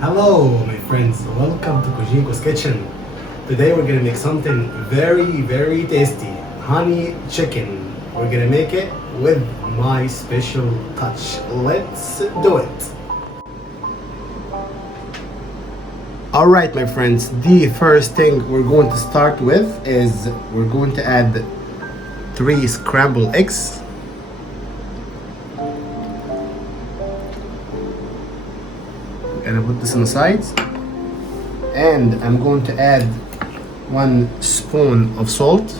Hello, my friends. Welcome to Kojiko's Kitchen. Today we're gonna make something very tasty. Honey chicken. We're gonna make it with my special touch. Let's do it. Alright, my friends. The first thing we're going to start with is we're going to add 3 scrambled eggs. And I put this on the sides, and I'm going to add 1 spoon of salt,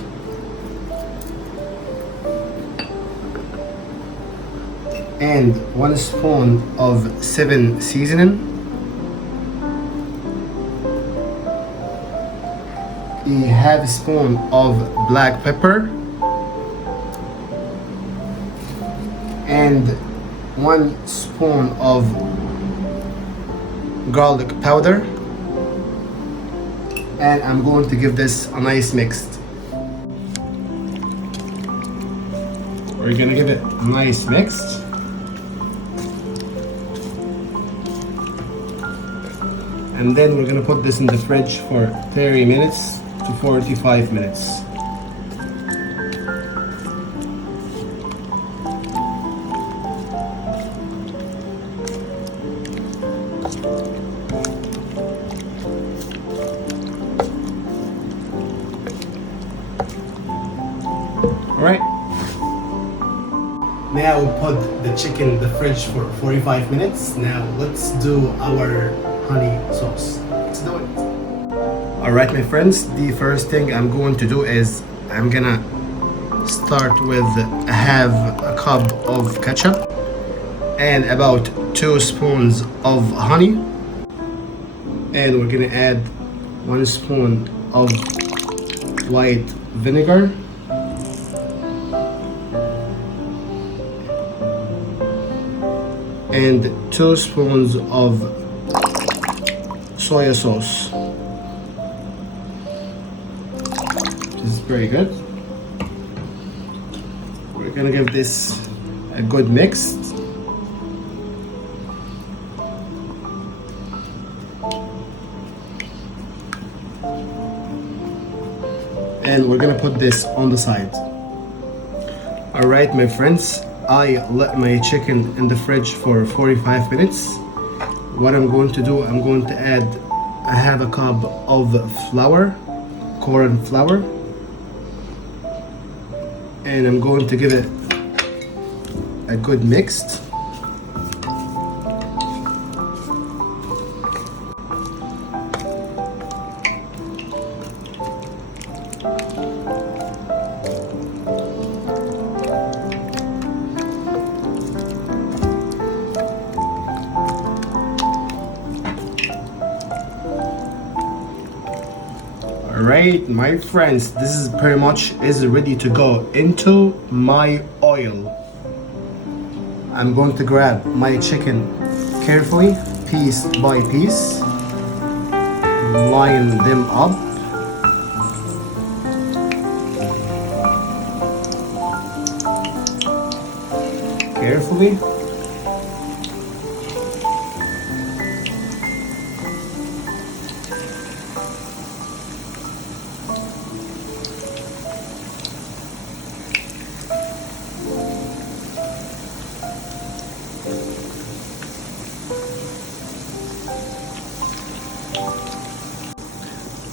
and 1 spoon of 7 seasoning, a half spoon of black pepper, and 1 spoon of garlic powder, and I'm going to give this a nice mix. We're gonna give it a nice mix, and then we're gonna put this in the fridge for 30 minutes to 45 minutes. Alright. Now we put the chicken in the fridge for 45 minutes. Now let's do our honey sauce. Let's do it. Alright, my friends, the first thing I'm going to do is I'm gonna start with half a cup of ketchup and about 2 spoons of honey, and we're gonna add 1 spoon of white vinegar, and 2 spoons of soy sauce. This is very good. We're gonna give this a good mix. And we're gonna put this on the side. Alright, my friends, I let my chicken in the fridge for 45 minutes. What I'm going to do, I'm going to add a half a cup of flour, corn flour, and I'm going to give it a good mix. Alright, my friends, this is pretty much ready to go into my oil. I'm going to grab my chicken carefully, piece by piece, line them up, carefully.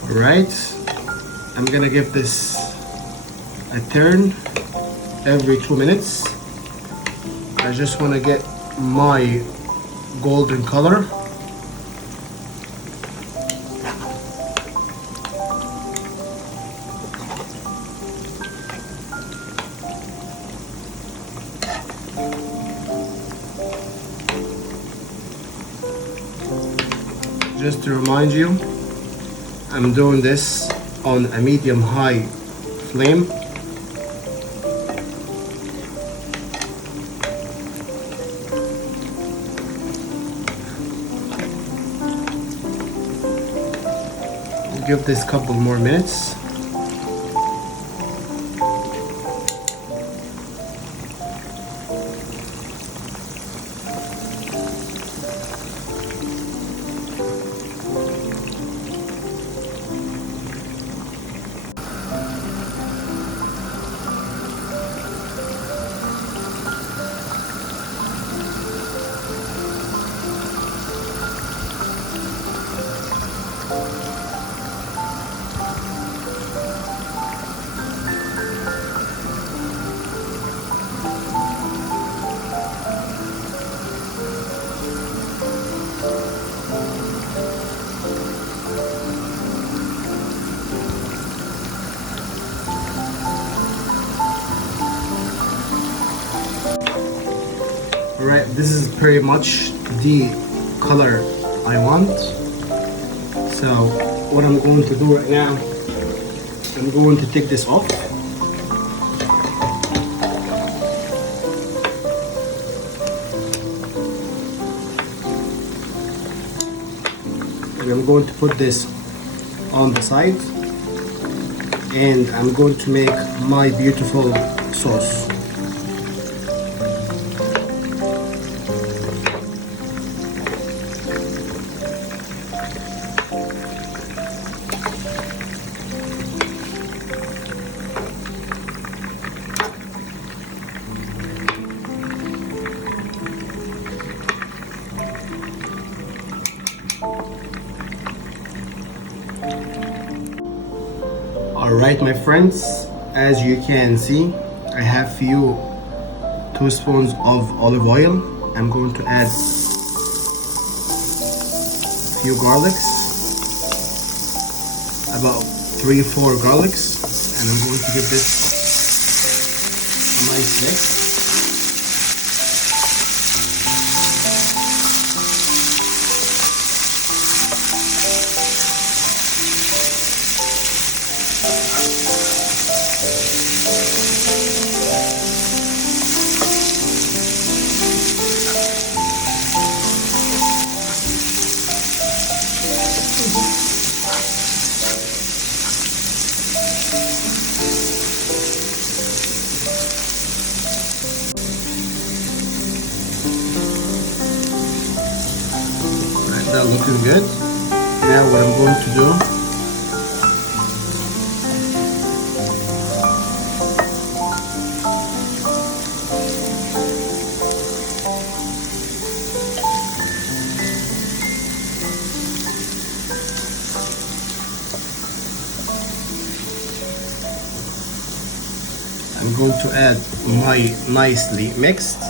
Alright, I'm gonna give this a turn every 2 minutes. I just want to get my golden color. Just to remind you, I'm doing this on a medium-high flame. We'll give this a couple more minutes. Alright, this is pretty much the color I want. So what I'm going to do right now, I'm going to take this off. And I'm going to put this on the side. And I'm going to make my beautiful sauce. Alright my friends, as you can see, I have few 2 spoons of olive oil. I'm going to add few garlics, about 3-4 garlics, and I'm going to give this a nice mix. That looking good. Now what I'm going to do, I'm going to add my nicely mixed.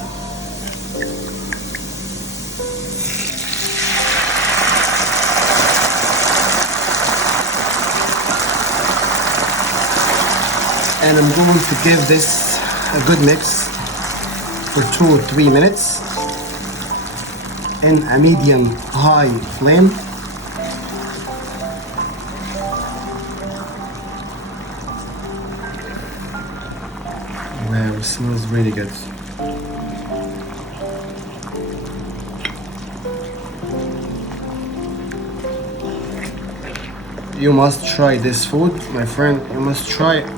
And I'm going to give this a good mix for 2 or 3 minutes in a medium high flame. Wow, it smells really good. You must try this food, my friend. You must try it.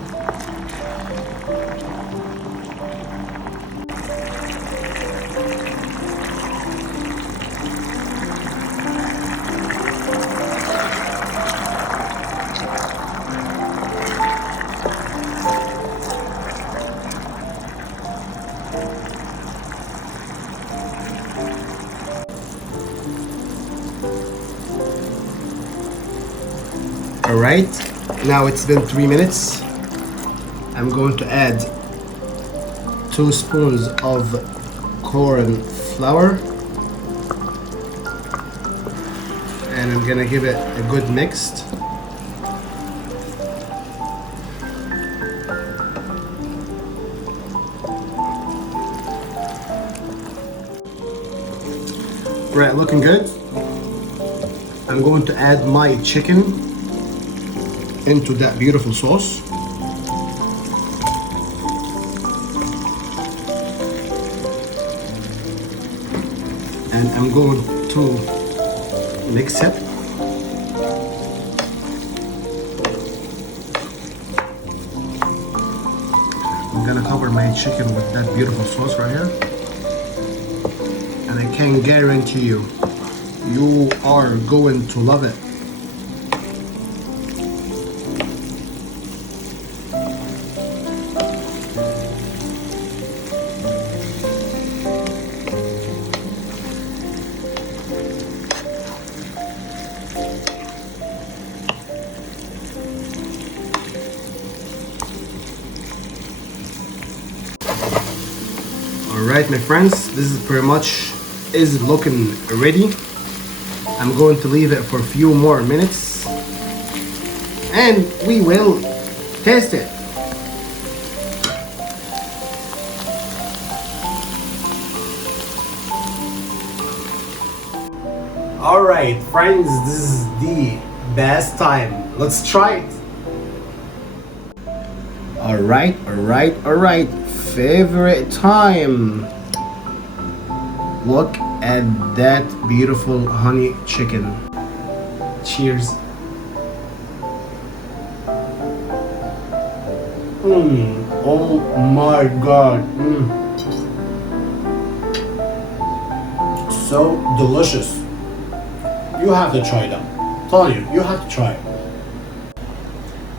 Alright, now it's been 3 minutes. I'm going to add 2 spoons of corn flour, and I'm gonna give it a good mix. Right, looking good. I'm going to add my chicken into that beautiful sauce. And I'm going to mix it. I'm gonna cover my chicken with that beautiful sauce right here. And I can guarantee you, you are going to love it. Alright my friends, this is pretty much is looking ready. I'm going to leave it for a few more minutes and we will taste it. Alright, friends, this is the best time. Let's try it. Alright. Favorite time. Look at that beautiful honey chicken. Cheers. Oh my god. So delicious. You have to try them. Tell you have to try it.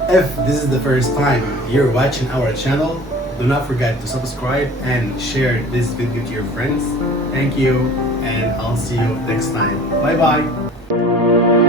If this is the first time you're watching our channel, do not forget to subscribe and share this video to your friends. Thank you, and I'll see you next time. Bye bye.